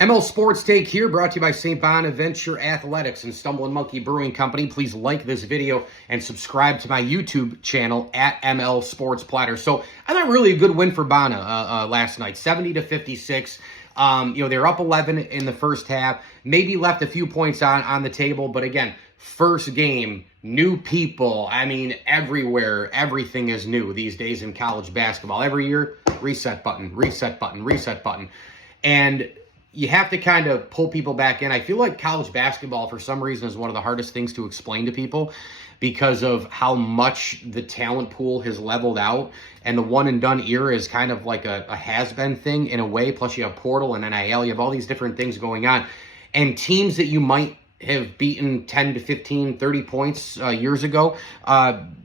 ML Sports Take here, brought to you by St. Bonaventure Athletics and Stumbling Monkey Brewing Company. Please like this video and subscribe to my YouTube channel at ML Sports Platter. So I thought really a good win for Bona last night, 70-56. They're up 11 in the first half, maybe left a few points on the table, but again, first game, new people. I mean, everywhere, everything is new these days in college basketball. Every year, reset button, reset button, reset button. And you have to kind of pull people back in. I feel like college basketball, for some reason, is one of the hardest things to explain to people because of how much the talent pool has leveled out. And the one-and-done era is kind of like a has-been thing in a way. Plus, you have portal and NIL. You have all these different things going on. And teams that you might have beaten 10 to 15, 30 points years ago,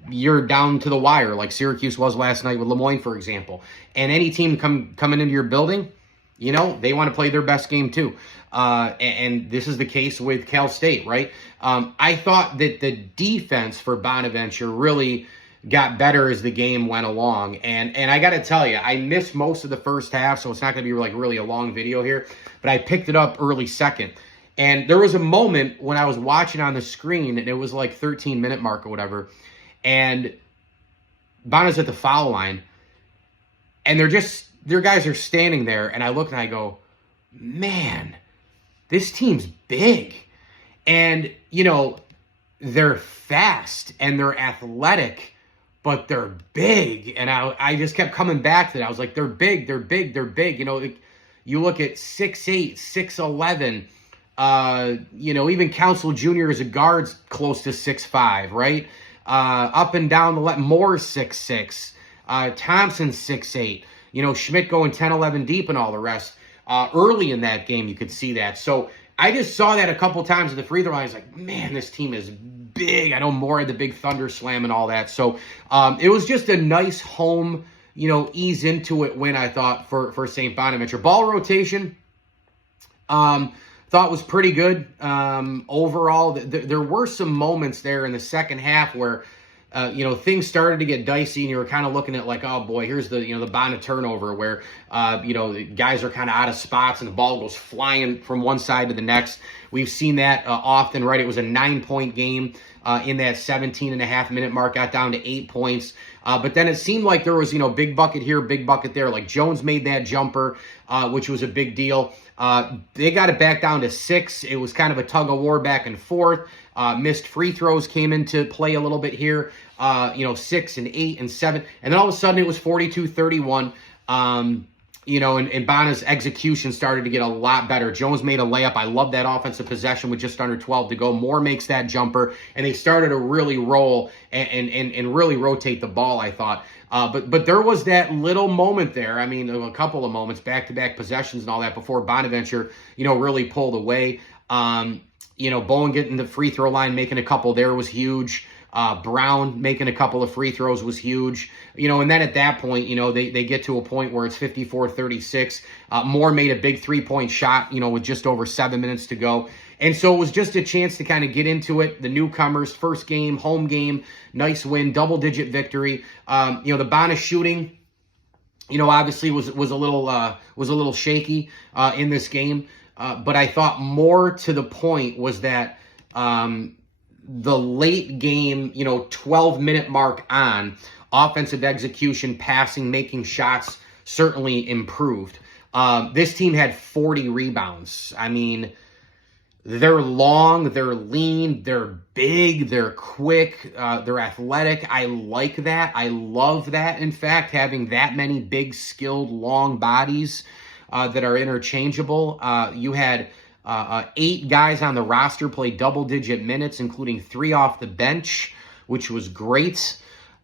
you're down to the wire, like Syracuse was last night with Lemoyne, for example. And any team coming into your building, you know, they want to play their best game too. And this is the case with Cal State, right? I thought that the defense for Bonaventure really got better as the game went along. And I got to tell you, I missed most of the first half, so it's not going to be like really a long video here. But I picked it up early second. And there was a moment when I was watching on the screen, and it was like 13-minute mark or whatever. And Bona's at the foul line. And their guys are standing there, and I look and I go, man, this team's big. And, you know, they're fast and they're athletic, but they're big. And I just kept coming back to that. I was like, they're big, they're big, they're big. You know, you look at 6'8", 6'11", even Council Jr. as a guard's close to 6'5", right? Up and down the left, Moore's 6'6", Thompson 6'8". You know, Schmidt going 10, 11 deep and all the rest. Early in that game, you could see that. So I just saw that a couple times at the free throw line. I was like, man, this team is big. I know Moore had the big thunder slam and all that. So it was just a nice home, ease into it win, I thought, for St. Bonaventure. Ball rotation, thought was pretty good. Overall, there were some moments there in the second half where things started to get dicey, and you were kind of looking at like, oh boy, here's the Bona turnover where, the guys are kind of out of spots and the ball goes flying from one side to the next. We've seen that often, right? It was a 9-point game in that 17.5-minute mark, got down to 8 points. But then it seemed like there was, big bucket here, big bucket there. Like Jones made that jumper, which was a big deal. They got it back down to 6. It was kind of a tug of war back and forth. Missed free throws came into play a little bit here. 6 and 8 and 7. And then all of a sudden it was 42-31. And Bona's execution started to get a lot better. Jones made a layup. I love that offensive possession with just under 12 to go. Moore makes that jumper, and they started to really roll and really rotate the ball, I thought. But there was that little moment there. I mean, a couple of moments, back-to-back possessions and all that before Bonaventure, really pulled away. Bowen getting the free throw line, making a couple there was huge. Brown making a couple of free throws was huge. And then at that point, they get to a point where it's 54-36. Moore made a big three-point shot, with just over 7 minutes to go. And so it was just a chance to kind of get into it. The newcomers, first game, home game, nice win, double-digit victory. The Bona shooting, obviously was a little shaky in this game. But I thought more to the point was that the late game, 12-minute mark on, offensive execution, passing, making shots certainly improved. This team had 40 rebounds. I mean, they're long, they're lean, they're big, they're quick, they're athletic. I like that. I love that, in fact, having that many big, skilled, long bodies that are interchangeable. You had 8 guys on the roster play double-digit minutes, including 3 off the bench, which was great.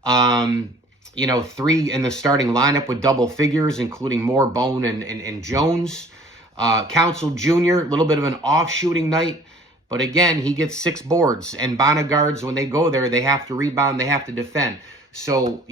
3 in the starting lineup with double figures, including Moore, Bone, and Jones. Council Jr., a little bit of an off-shooting night, but again, he gets 6 boards. And Bona guards, when they go there, they have to rebound, they have to defend. So,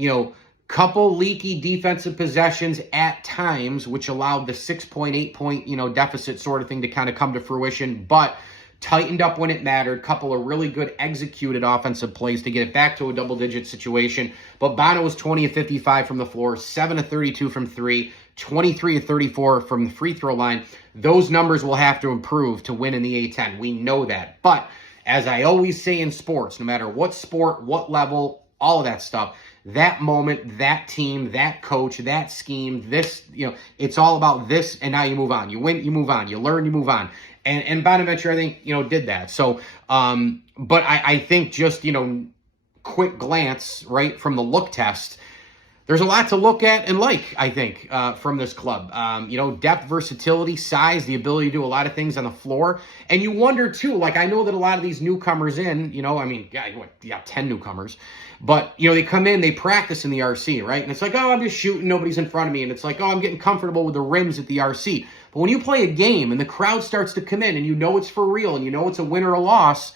couple leaky defensive possessions at times, which allowed the 6.8 point, deficit sort of thing to kind of come to fruition, but tightened up when it mattered. Couple of really good executed offensive plays to get it back to a double-digit situation. But Bona was 20 of 55 from the floor, 7 of 32 from 3, 23 of 34 from the free throw line. those numbers will have to improve to win in the A10. We know that. But as I always say in sports, no matter what sport, what level, all of that stuff, that moment, that team, that coach, that scheme, this, it's all about this, and now you move on. You win, you move on. You learn, you move on. And Bonaventure, I think, did that. So, but I think just, quick glance, right, from the look test, there's a lot to look at and like, I think, from this club. Depth, versatility, size, the ability to do a lot of things on the floor. And you wonder, too, like, I know that a lot of these newcomers 10 newcomers. But, they come in, they practice in the RC, right? And it's like, oh, I'm just shooting, nobody's in front of me. And it's like, oh, I'm getting comfortable with the rims at the RC. But when you play a game and the crowd starts to come in and it's for real and it's a win or a loss,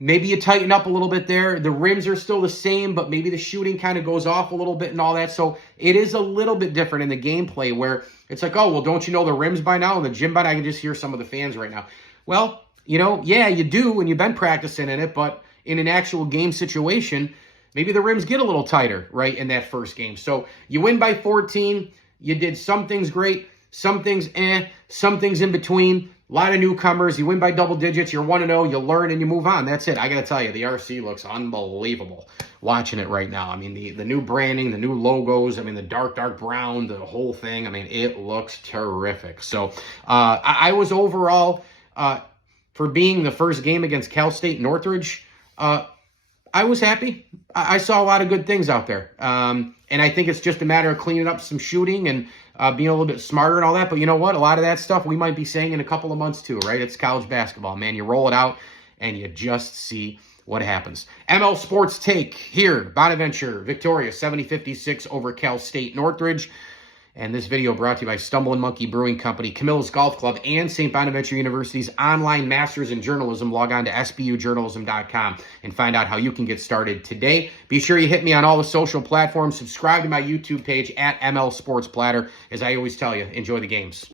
maybe you tighten up a little bit there. The rims are still the same, but maybe the shooting kind of goes off a little bit and all that. So it is a little bit different in the gameplay where it's like, oh, well, don't you know the rims by now? And the gym by now, I can just hear some of the fans right now. Well, yeah, you do, and you've been practicing in it, but in an actual game situation, maybe the rims get a little tighter, right, in that first game. So you win by 14. You did some things great, some things some things in between. A lot of newcomers. You win by double digits. You're 1-0. You learn and you move on. That's it. I got to tell you, the RC looks unbelievable watching it right now. I mean, the new branding, the new logos, I mean, the dark brown, the whole thing. I mean, it looks terrific. So I was overall, for being the first game against Cal State Northridge, I was happy. I saw a lot of good things out there. And I think it's just a matter of cleaning up some shooting and being a little bit smarter and all that. But you know what? A lot of that stuff we might be saying in a couple of months too, right? It's college basketball, man. You roll it out and you just see what happens. ML Sports Take here. Bonaventure, victorious, 70-56 over Cal State Northridge. And this video brought to you by Stumbling Monkey Brewing Company, Camillus Golf Club, and St. Bonaventure University's online Masters in Journalism. Log on to sbujournalism.com and find out how you can get started today. Be sure you hit me on all the social platforms. Subscribe to my YouTube page at ML Sports Platter. As I always tell you, enjoy the games.